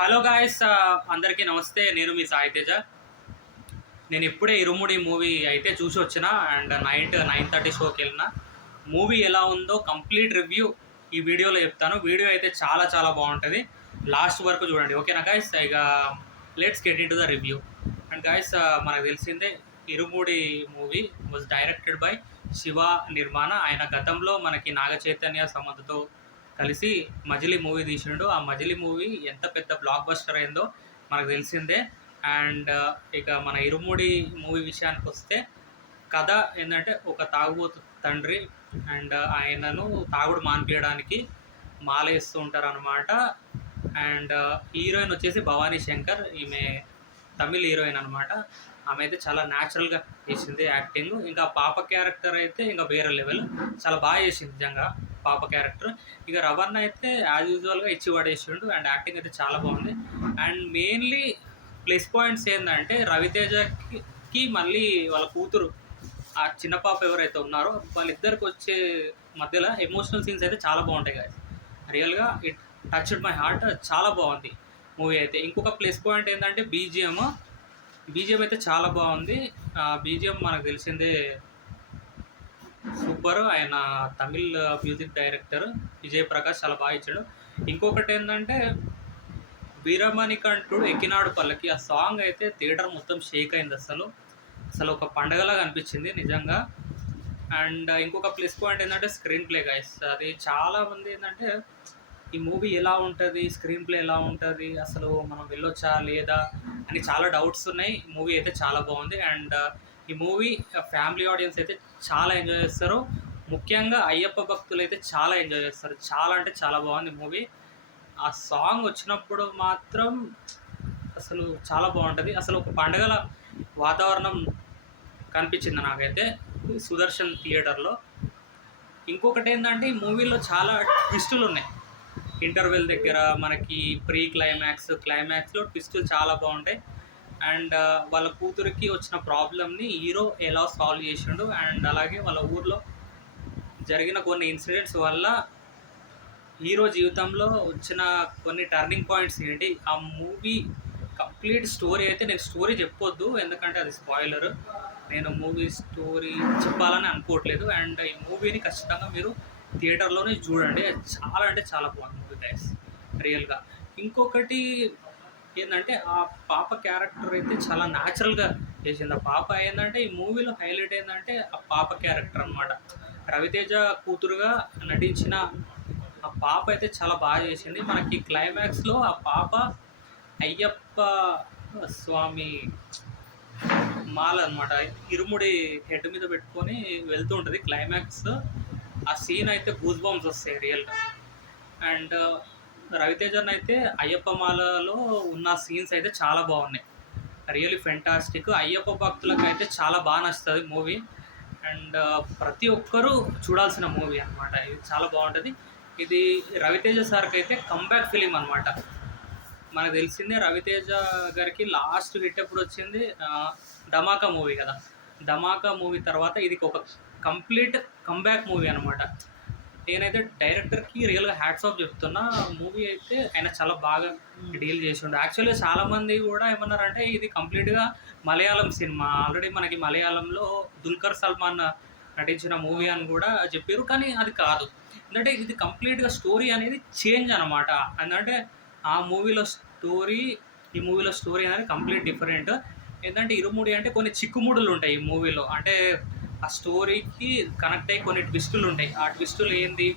Hello guys, అందరికీ నమస్తే. నేను మీ సాయి తేజ. నేను ఇప్పుడే ఇరుముడి మూవీ అయితే చూసి వచ్చిన అండ్ నైట్ 9:30 షోకి వెళ్ళిన. మూవీ ఎలా ఉందో కంప్లీట్ రివ్యూ ఈ వీడియోలో చెప్తాను. వీడియో అయితే చాలా చాలా బాగుంటుంది. లాస్ట్ వరకు చూడండి, ఓకేనా గాయస్? ఇక let's get into the review. And guys, మనకు తెలిసిందే Irumudi movie was directed by Shiva Nirmana. ఆయన గతంలో మనకి నాగ చైతన్య సమంతతో కలిసి మజిలీ మూవీ తీసిండు. ఆ మజిలీ మూవీ ఎంత పెద్ద బ్లాక్ బస్టర్ అయిందో మనకు తెలిసిందే. అండ్ ఇక మన ఇరుముడి మూవీ విషయానికి వస్తే, కథ ఏంటంటే ఒక తాగుబోతు తండ్రి అండ్ ఆయనను తాగుడు మాన్పియడానికి మాల వేస్తూ ఉంటారు అనమాట. అండ్ హీరోయిన్ వచ్చేసి భవానీ శంకర్. ఈమె తమిళ్ హీరోయిన్ అనమాట. ఆమె అయితే చాలా న్యాచురల్గా చేసింది యాక్టింగ్. ఇంకా పాప క్యారెక్టర్ అయితే ఇంకా వేరే లెవెల్, చాలా బాగా చేసింది నిజంగా పాప క్యారెక్టర్. ఇక రవణ అయితే యాజ్ యూజువల్గా ఇచ్చి పడేసిండు అండ్ యాక్టింగ్ అయితే చాలా బాగుంది. అండ్ మెయిన్లీ ప్లస్ పాయింట్స్ ఏంటంటే రవితేజకి మళ్ళీ వాళ్ళ కూతురు ఆ చిన్న పాప ఎవరైతే ఉన్నారో వాళ్ళిద్దరికి వచ్చే మధ్యలో ఎమోషనల్ సీన్స్ అయితే చాలా బాగుంటాయి కదా. రియల్గా ఇట్ టచ్డ్ మై హార్ట్. చాలా బాగుంది మూవీ అయితే. ఇంకొక ప్లస్ పాయింట్ ఏంటంటే బీజిఎం అయితే చాలా బాగుంది. బీజిఎం మనకు తెలిసిందే, సూపర్. ఆయన తమిళ్ మ్యూజిక్ డైరెక్టర్ విజయ్ ప్రకాష్ చాలా బాగా ఇచ్చాడు. ఇంకొకటి ఏంటంటే వీరమణికంఠుడు ఎక్కినాడు పల్లకి, ఆ సాంగ్ అయితే థియేటర్ మొత్తం షేక్ అయింది. అసలు ఒక పండగలాగా అనిపించింది నిజంగా. అండ్ ఇంకొక ప్లస్ పాయింట్ ఏంటంటే స్క్రీన్ ప్లే గైస్. అది చాలామంది ఏంటంటే ఈ మూవీ ఎలా ఉంటుంది, స్క్రీన్ ప్లే ఎలా ఉంటుంది, అసలు మనం వెళ్ళొచ్చా లేదా అని చాలా డౌట్స్ ఉన్నాయి. ఈ మూవీ అయితే చాలా బాగుంది. అండ్ ఈ మూవీ ఫ్యామిలీ ఆడియన్స్ అయితే చాలా ఎంజాయ్ చేస్తారు. ముఖ్యంగా అయ్యప్ప భక్తులు అయితే చాలా ఎంజాయ్ చేస్తారు. చాలా అంటే చాలా బాగుంది మూవీ. ఆ సాంగ్ వచ్చినప్పుడు మాత్రం అసలు చాలా బాగుంటుంది. అసలు ఒక పండగల వాతావరణం కనిపించింది నాకైతే సుదర్శన్ థియేటర్లో. ఇంకొకటి ఏంటంటే ఈ మూవీలో చాలా ట్విస్టులు ఉన్నాయి. ఇంటర్వెల్ దగ్గర మనకి ప్రీ క్లైమాక్స్లో ట్విస్టులు చాలా బాగుంటాయి. అండ్ వాళ్ళ కూతురికి వచ్చిన ప్రాబ్లమ్ని హీరో ఎలా సాల్వ్ చేసిండు. అండ్ అలాగే వాళ్ళ ఊర్లో జరిగిన కొన్ని ఇన్సిడెంట్స్ వల్ల హీరో జీవితంలో వచ్చిన కొన్ని టర్నింగ్ పాయింట్స్ ఏంటి, ఆ మూవీ కంప్లీట్ స్టోరీ అయితే నేను స్టోరీ చెప్పొద్దు ఎందుకంటే అది స్పాయిలర్. నేను మూవీ స్టోరీ చెప్పాలని అనుకోవట్లేదు. అండ్ ఈ మూవీని ఖచ్చితంగా మీరు థియేటర్లోనే చూడండి. చాలా అంటే చాలా బాగుంది మూవీ గైస్ రియల్గా. ఇంకొకటి ఏంటంటే ఆ పాప క్యారెక్టర్ అయితే చాలా న్యాచురల్గా చేసింది. ఆ పాప ఏంటంటే ఈ మూవీలో హైలైట్ ఏంటంటే ఆ పాప క్యారెక్టర్ అనమాట. రవితేజ కూతురుగా నటించిన ఆ పాప అయితే చాలా బాగా చేసింది. మనకి క్లైమాక్స్లో ఆ పాప అయ్యప్ప స్వామి మాల అనమాట ఇరుముడి హెడ్ మీద పెట్టుకొని వెళ్తూ ఉంటుంది క్లైమాక్స్. ఆ సీన్ అయితే గూస్ బంప్స్ వస్తాయి రియల్గా. అండ్ రవితేజన్ అయితే అయ్యప్ప మాలలో ఉన్న సీన్స్ అయితే చాలా బాగున్నాయి, రియల్లీ ఫెంటాస్టిక్. అయ్యప్ప భక్తులకు అయితే చాలా బాగా నచ్చుతుంది మూవీ. అండ్ ప్రతి ఒక్కరూ చూడాల్సిన మూవీ అనమాట. ఇది చాలా బాగుంటుంది. ఇది రవితేజ సార్కి అయితే కంబ్యాక్ ఫిలిం అనమాట. మనకు తెలిసిందే రవితేజ గారికి లాస్ట్ హిట్ ఎప్పుడు వచ్చింది, ధమాకా మూవీ కదా. ధమాకా మూవీ తర్వాత ఇది ఒక కంప్లీట్ కంబ్యాక్ మూవీ అనమాట. నేనైతే డైరెక్టర్కి రియల్గా హ్యాట్స్ ఆఫ్ చెప్తున్నా. మూవీ అయితే ఆయన చాలా బాగా డీల్ చేసి ఉండే. యాక్చువల్గా చాలామంది కూడా ఏమన్నారంటే ఇది కంప్లీట్గా మలయాళం సినిమా, ఆల్రెడీ మనకి మలయాళంలో దుల్కర్ సల్మాన్ నటించిన మూవీ అని కూడా చెప్పారు. కానీ అది కాదు. ఎందుకంటే ఇది కంప్లీట్గా స్టోరీ అనేది చేంజ్ అనమాట. ఎందుకంటే ఆ మూవీలో స్టోరీ ఈ మూవీలో స్టోరీ అనేది కంప్లీట్ డిఫరెంట్. ఏంటంటే ఇరుముడి అంటే కొన్ని చిక్కుముడులు ఉంటాయి ఈ మూవీలో. అంటే ఆ స్టోరీకి కనెక్ట్ అయ్యి కొన్ని ట్విస్టులు ఉంటాయి. ఆ ట్విస్టులు ఏంది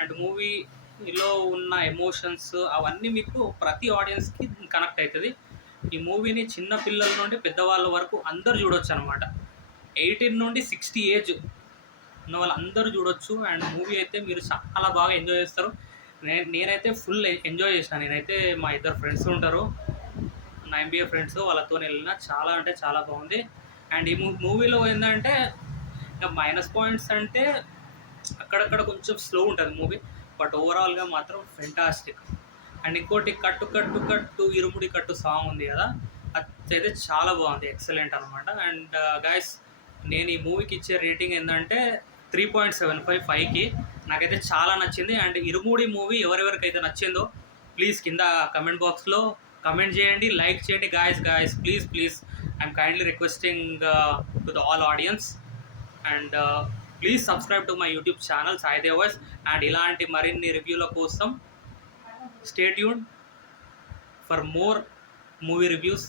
అండ్ మూవీలో ఉన్న ఎమోషన్స్ అవన్నీ మీకు ప్రతి ఆడియన్స్కి కనెక్ట్ అవుతుంది. ఈ మూవీని చిన్న పిల్లల నుండి పెద్దవాళ్ళ వరకు అందరు చూడొచ్చు అనమాట. 18 నుండి 60 ఏజ్ ఉన్న వాళ్ళు అందరూ చూడొచ్చు. అండ్ మూవీ అయితే మీరు చాలా బాగా ఎంజాయ్ చేస్తారు. నేనైతే ఫుల్ ఎంజాయ్ చేసిన. నేనైతే మా ఇద్దరు ఫ్రెండ్స్ ఉంటారు, నా ఎంబీఏ ఫ్రెండ్స్, వాళ్ళతో వెళ్ళిన. చాలా అంటే చాలా బాగుంది. అండ్ ఈ మూవీలో ఏంటంటే ఇంకా మైనస్ పాయింట్స్ అంటే అక్కడక్కడ కొంచెం స్లో ఉంటుంది మూవీ, బట్ ఓవరాల్గా మాత్రం ఫెంటాస్టిక్. అండ్ ఇంకోటి కట్టు కట్టు కట్టు ఇరుముడి కట్టు సాంగ్ ఉంది కదా, అది అయితే చాలా బాగుంది, ఎక్సలెంట్ అనమాట. అండ్ గాయస్, నేను ఈ మూవీకి ఇచ్చే రేటింగ్ ఏంటంటే 3.75 5కి. నాకైతే చాలా నచ్చింది. అండ్ ఇరుముడి మూవీ ఎవరెవరికైతే నచ్చిందో ప్లీజ్ కింద కమెంట్ బాక్స్లో కమెంట్ చేయండి, లైక్ చేయండి. Guys please I'm kindly requesting to the all audience. And please subscribe to my YouTube channel Sai Dev voice. And ఇలాంటి మరిన్ని రివ్యూల కోసం stay tuned for more movie reviews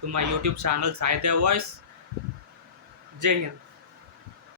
to my YouTube channel Sai Dev voice. Jai Hind.